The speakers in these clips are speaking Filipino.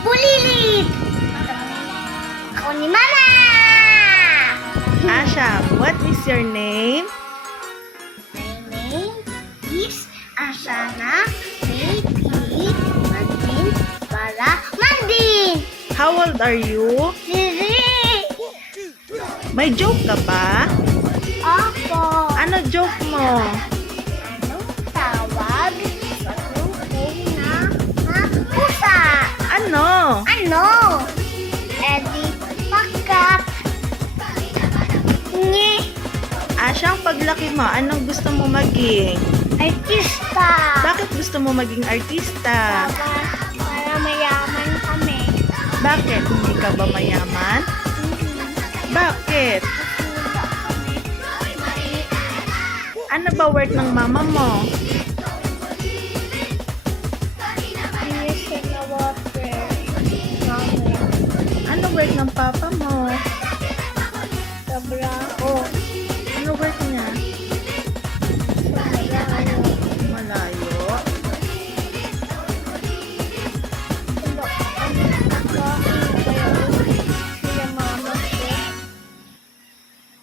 Bulilit! Ako ni Mama! Asha, what is your name? My name is Ashana Baby Mandin para Mandin! How old are you? Siri! May joke ka ba? Ako! Ano joke mo? Anong tawag sa tungkol na pusa? Ano? Ano? Edi pakat. Ngi. Asha, ang paglaki mo, anong gusto mo maging? Artista. Bakit gusto mo maging artista? Para mayaman kami. Bakit? Hindi ka ba mayaman? Bakit? Wala kami. Ano ba work ng mama mo? Inis na water. Namin. Ano work ng papa mo? Trabaho. Ano work niya? Trabaho. Malayo. Wala kami pagkain. Kaya sila mama ko.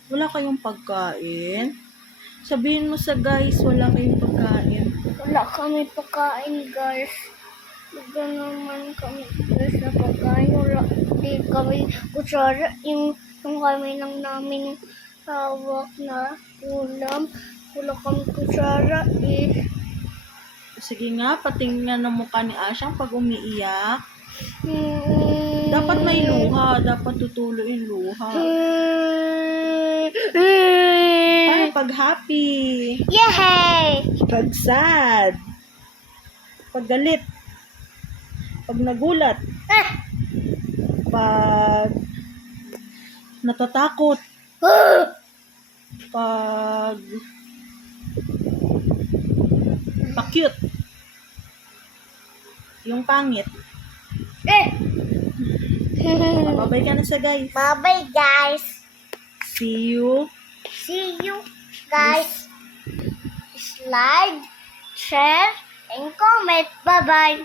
Wala kayong pagkain? Sabihin mo sa guys, wala kayong pagkain. Wala kami pagkain, guys. Wala naman kami guys na pagkain. Wala di kami kutsara. Yung kami lang namin hawak na ulam. Wala kami kutsara eh. Sige nga, patingnan ng mukha ni Asha pag umiiyak. Hmm. Dapat may luha. Dapat tutulo yung luha. Paano pag happy? Yay! Pag sad? Pag galit? Pag nagulat? Ah! Pag natatakot? Pag pa-cute? Yung pangit? Eh! Babay ka na sa guys. Bye-bye, guys. See you. See you, guys. Like, share, and comment. Bye-bye.